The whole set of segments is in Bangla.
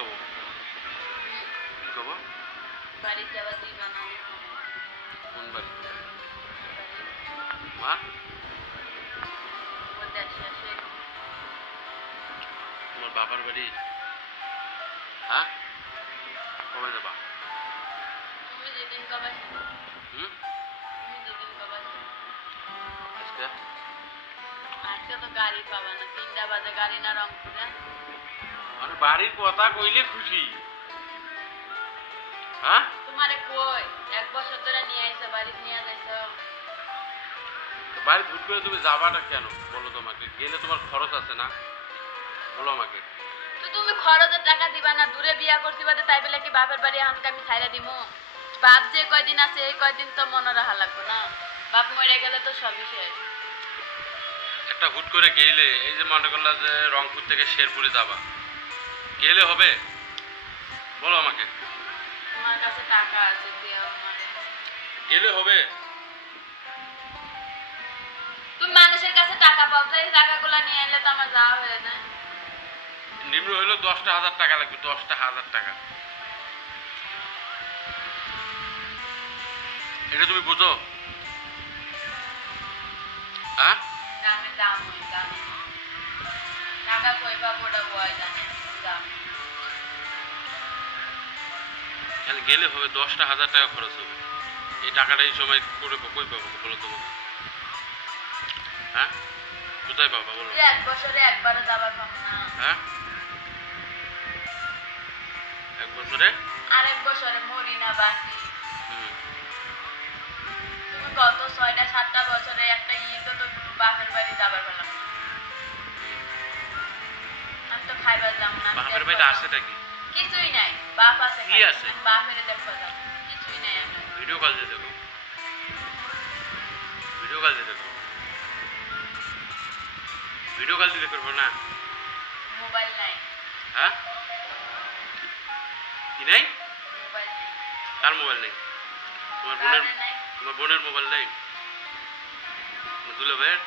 কব কি কব বাড়ি যাওয়া দিবা না কোন বাড়ি মা ওদের শেষে তোমার বাবার বাড়ি হ্যাঁ কবে যাবা তুমি যেদিন কবে হুম তুমি যেদিন কবে আজকে আজকে তো গাড়ি পাবা না 3টা বাজে গাড়ি না রংপুরে মানে বাড়ির কথা কইলে খুশি হ্যাঁ তোমারে কই 1 বছর ধরে নিয়ে আইছো বাড়ি নিয়ে যাইছো বাড়ি হুট করে তুমি যাবাটা কেন বলো তোমাকে গেলে তোমার খরচ আছে না বলো আমাকে তো তুমি খরচের টাকা দিবা না দূরে বিয়া করছি বাদে তাই বলে কি বাপের বাড়ি আমাকে আমি ছাইরা দিমু বাপ যে কয়দিন আছে এই কয়দিন তো মনে রাখা লাগবে না বাপ মরে গেলে তো সবই শেষ একটা হুট করে গেলে এই যে মনে করলা যে রংপুর থেকে শেরপুরে যাবা গেলে হবে বলো আমাকে তোমার কাছে টাকা আছে দিও আমারে গেলে হবে তুমি মানুষের কাছে টাকা পাও তো এই টাকাগুলো নিয়ে এলে তো আমার যাওয়া হয়ে যায় নিম্ন হইলো 10,000 টাকা লাগবে 10,000 টাকা এটা তুমি বুঝো হ্যাঁ দামে দাম হই দাম টাকা কইবা বড় বয় জানে দাম তাহলে গেলে হবে 10,000 টাকা খরচ হবে এই টাকাটা এই সময় করে কই পাবো বলো তোমাকে হ্যাঁ কোথায় পাবা বলো 1 বছরে একবারে যাবার কম না হ্যাঁ 1 বছরে আরেক বছরে মরি না বাকি হুম তুমি কত 6টা 7টা বছরে একটা ঈদও তো বাপের বাড়ি যাবার পেলাম না আমি তো খাইবার যাম না বাপের বাড়িতে আসেটা কি কিছুই নাই বাপ আছে কি আছে? বাপের দেখো যাম কিছুই নাই আমার ভিডিও কল দিয়ে দেখো ভিডিও কল দিয়ে দেখো ভিডিও কল দিলে করবো না মোবাইল নাই হ্যাঁ কি নাই মোবাইল নাই কার মোবাইল নেই কারণে নাই তোমার বোনের মোবাইল নেই দুলা ভাইয়ের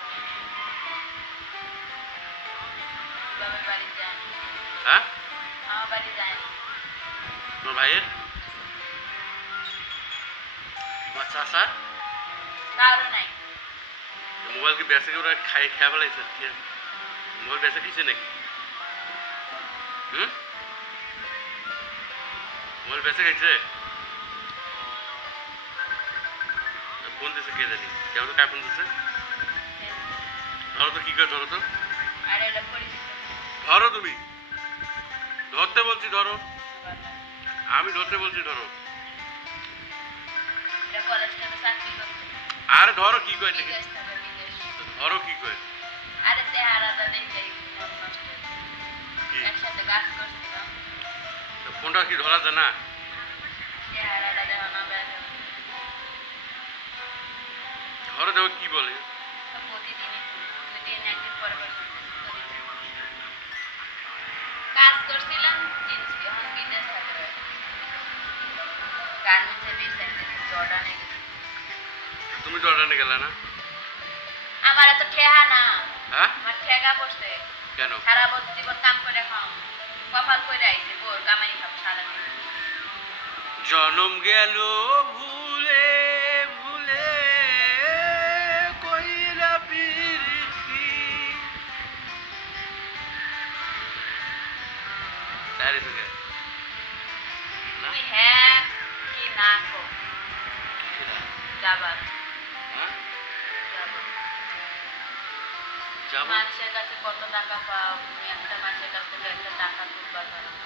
বাবার বাড়ি যায় হ্যাঁ আমার বাড়ি যায় তোমার ভাইয়ের তোমার চাষা কারো নাই মোবাইল কি বেসে ওরা খাই খেয়ে ফেলাইছে মোবাইল বেসে খেয়েছে নাকি হুম মোবাইল বেসে খাইছে ফোন দিছে কে জানি কেউ তো কায় ফোন দিছে ধরো তো কি করে ধরো তো আর এটা পরিচিত ধরো তুমি ধরতে বলছি ধরো আমি ধরতে বলছি ধরো এটা কলেজ থেকে চাকরি করতে আর ধরো কি কয় দেখি বিদেশ থেকে বিদেশ ধরো কি কয় আরে চেহারাটা দেখে মন নষ্ট কি একসাথে কাজ করছিলাম ফোনটা কি ধরা যায় না চেহারাটা দেখো না বেড়ে ধরো দেখো কি বলে প্রতিদিনই 2 দিন একদিন পরে পরে কাজ করছিলাম চিনছি এখন বিদেশ থাকে গার্মেন্টসে রিসেন্টলি জর্ডানে গেছি তুমি জর্ডানে গেলে না আমার এত ঠেহা না হ্যাঁ আমার ঠেকা পড়ছে কেন সারা বছর জীবন কাম করে খাও কপাল করে আইছে বোর কামাই খাবো সারাদিন জনম গেল ভুলে ভুলে কইরা পিরিতি তারে তো গে না তুমি হ্যাঁ কি না কো সেটা যাবার হ্যাঁ যাবার যাব মানুষের কাছে কত টাকা পাও তুমি একটা মানুষের কাছ থেকে একটা টাকা তুলবার পারো না